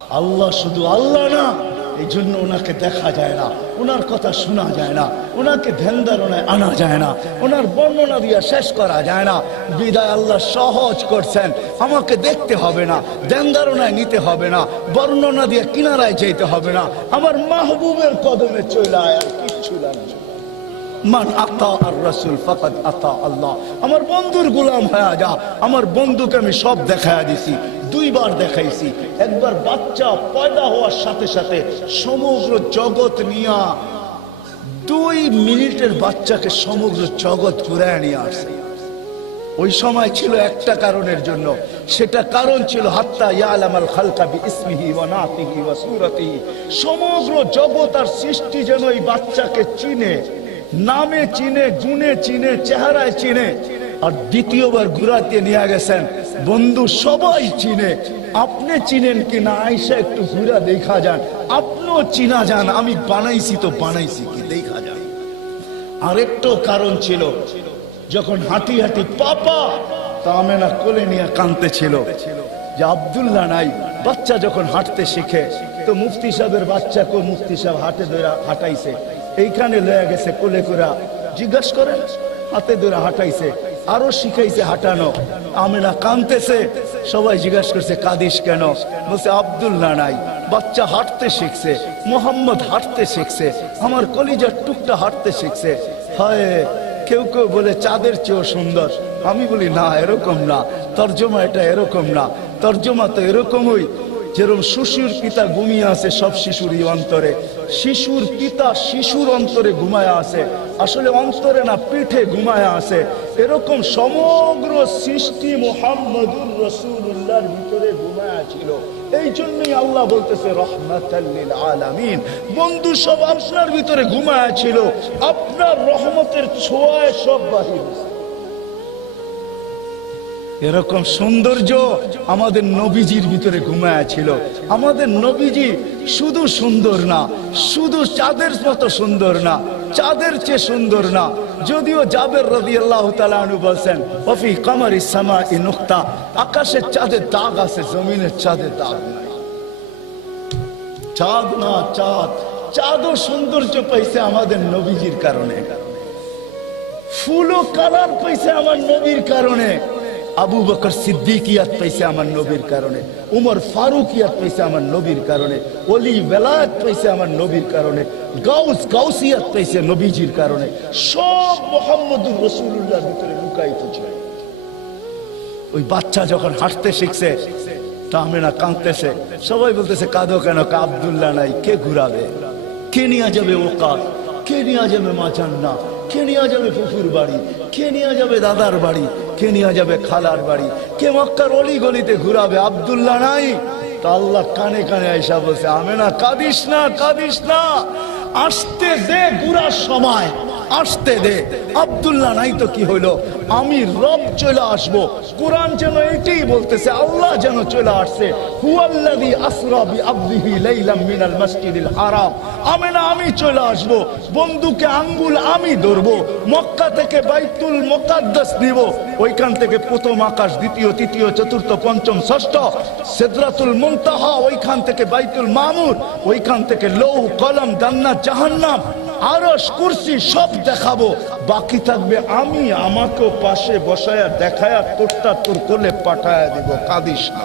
আল্লাহ শুধু আল্লাহ না, এই জন্য ওনাকে দেখা যায় না, ওনার কথা শোনা যায় না, ওনাকে ধ্যান ধারণায় আনা যায় না, ওনার বর্ণনা দিয়ে শেষ করা যায় না। বিদায় আল্লাহ সহজ করছেন, আমাকে দেখতে হবে না, ধ্যান ধারণায় নিতে হবে না, বর্ণনা দিয়ে কিনারায় যেতে হবে না, আমার মাহবুবের কদমে চলে আয়, আর কিচ্ছু লাগবে। মান আতা আর রাসূল ফাকাদ আতা আল্লাহ। আমার বন্ধুর গোলাম হয়ে যা। আমার বন্ধুকে আমি সব দেখায়া দিছি, দুইবার দেখাইছি। একবার বাচ্চা পয়দা হওয়ার সাথে সাথে সমগ্র জগৎ নিয়া 2 মিনিটের বাচ্চাকে সমগ্র জগৎ ঘুরায় নিয়ে আসছে। ওই সময় ছিল একটা কারণের জন্য, সেটা কারণ ছিল হাত্তা ইয়ালামাল খালকা বিইসমিহি ওয়া নাতিহি ওয়া সূরাতিহি। সমগ্র জগৎ আর সৃষ্টি যেন এই বাচ্চাকে চিনে, নামে চিনে, গুণে চিনে, চেহারায় চিনে। আর দ্বিতীয়বার ঘুরাতে নিয়ে গেছেন, বন্ধু সবাই চিনে, আপনি চিনেন কি না আয়েশা একটু ঘুরা দেখা যান, আপনিও চিনা যান, আমি বানাইছি তো বানাইছি কি দেখা যান। আরেকটা কারণ ছিল, যখন হাঁটি হাঁটি পাপা তা আমেনা কোলে নিয়ে কাঁদতে ছিল যে আব্দুল্লাহ নাই। বাচ্চা যখন হাঁটতে শিখে তো মুফতি সাহেবের বাচ্চাকে মুফতি সাহেব হাতে ধরে হাঁটাইছে, এইখানে লয়ে গেছে কোলে করে, জিজ্ঞাসা করে হাতে ধরে হাঁটাইছে, আরো শিখাইছে হাঁটানো। আমেনা কাঁদতেছে, সবাই জিজ্ঞাসা করছে কাঁদিস কেন? বলছে আব্দুল্লাহ নাই। বাচ্চা হাঁটতে শিখছে, মোহাম্মদ হাঁটতে শিখছে, আমার কলিজার টুকটা হাঁটতে শিখছে। হয় কেউ কেউ বলে চাঁদের চেয়েও সুন্দর, আমি বলি না এরকম না, তর্জমা এটা এরকম না। তর্জমা তো এরকমই, যেরকম শিশুর পিতা ঘুমিয়ে আছে সব শিশুরই অন্তরে, শিশুর পিতা শিশুর অন্তরে ঘুমায়া আছে, আসলে অন্তরে না পিঠে ঘুমায়া আছে। এরকম সমগ্র সৃষ্টি মুহাম্মদুর রাসূলুল্লাহর ভিতরে ঘুমায়া ছিল। এই জন্যই আল্লাহ বলতেছে রাহমাতাল লিল আলামিন। বন্ধু সব আপনার ভিতরে ঘুমায়া ছিল, আপনার রহমতের ছোঁয়ায় সব বাহির। এরকম সৌন্দর্য আমাদের নবীজির ভিতরে ঘুমায়া ছিল। আমাদের নবীজি শুধু সুন্দর না, শুধু চাঁদের মতো সুন্দর না, চাঁদের চেয়ে সুন্দর না। যদিও জাবের রাদিয়াল্লাহু তাআলা আনহু বলেন ওয়াফি কামারিস সামাই নুকতা, আকাশের চাঁদের দাগ আছে, জমিনের চাঁদের দাগ নাই। চাঁদ না চাঁদ, চাঁদও সৌন্দর্য পাইছে আমাদের নবীজির কারণে, ফুলও কালার পাইছে আমার নবীর কারণে। আবু বকর সিদ্দিকিয়াত পাইছে আমার নবীর কারণে, উমর ফারুকিয়াত পাইছে আমার নবীর কারণে, ওলি বেলায়েত পাইছে আমার নবীর কারণে, গাউস গাউসিয়াত পাইছে নবীজির কারণে। সব মুহাম্মদুর রাসূলুল্লাহর ভিতরে লুকায়িত ছিল। ওই বাচ্চা যখন হাঁটতে শিখছে তা আমেনা কাঁদতেছে, সবাই বলতেছে কাঁদো কেন? আব্দুল্লাহ নাই, কে ঘুরাবে? কে নিয়ে যাবে ওকাত? কে নিয়ে যাবে মাজান্না? কে নিয়ে যাবে ফুফুর বাড়ি? কে নিয়ে যাবে দাদার বাড়ি? কে নিয়ে যাবে খালার বাড়ি? কে মক্কার অলি গলিতে ঘুরাবে? আব্দুল্লাহ নাই। তা আল্লাহ কানে কানে আয়েশা বলছে আমেনা কাঁদিস না, কাঁদিস না, আসতে দে, ঘুরার সময় আসতে দে। আব্দুল্লাহ নাই তো কি হইলো, আমি রব চলে আসবো। কোরআন যেন এটাই বলতেছে, আল্লাহ যেন চলে আসছে। হুয়াল্লাযী আসরা বিআবদিহি লাইলাম মিনাল মাসজিদিল হারাম। আমেনা আমি চলে আসবো, বন্ধুকে আঙ্গুল আমি ধরবো, মক্কা থেকে বাইতুল মুকাদ্দাস নিব, ওইখান থেকে প্রথম আকাশ, দ্বিতীয়, তৃতীয়, চতুর্থ, পঞ্চম, ষষ্ঠ, সিদরাতুল মুনতাহা, ওইখান থেকে বাইতুল মামুর, ওইখান থেকে লৌহ কলম, জান্নাত, জাহান্নাম, আরশ, কুরসি সব দেখাবো। বাকি থাকবে আমি, আমাকেও পাশে বসায়া দেখায়া তোরটা তোর কোলে পাঠায়া দিব। কাঁদিস না।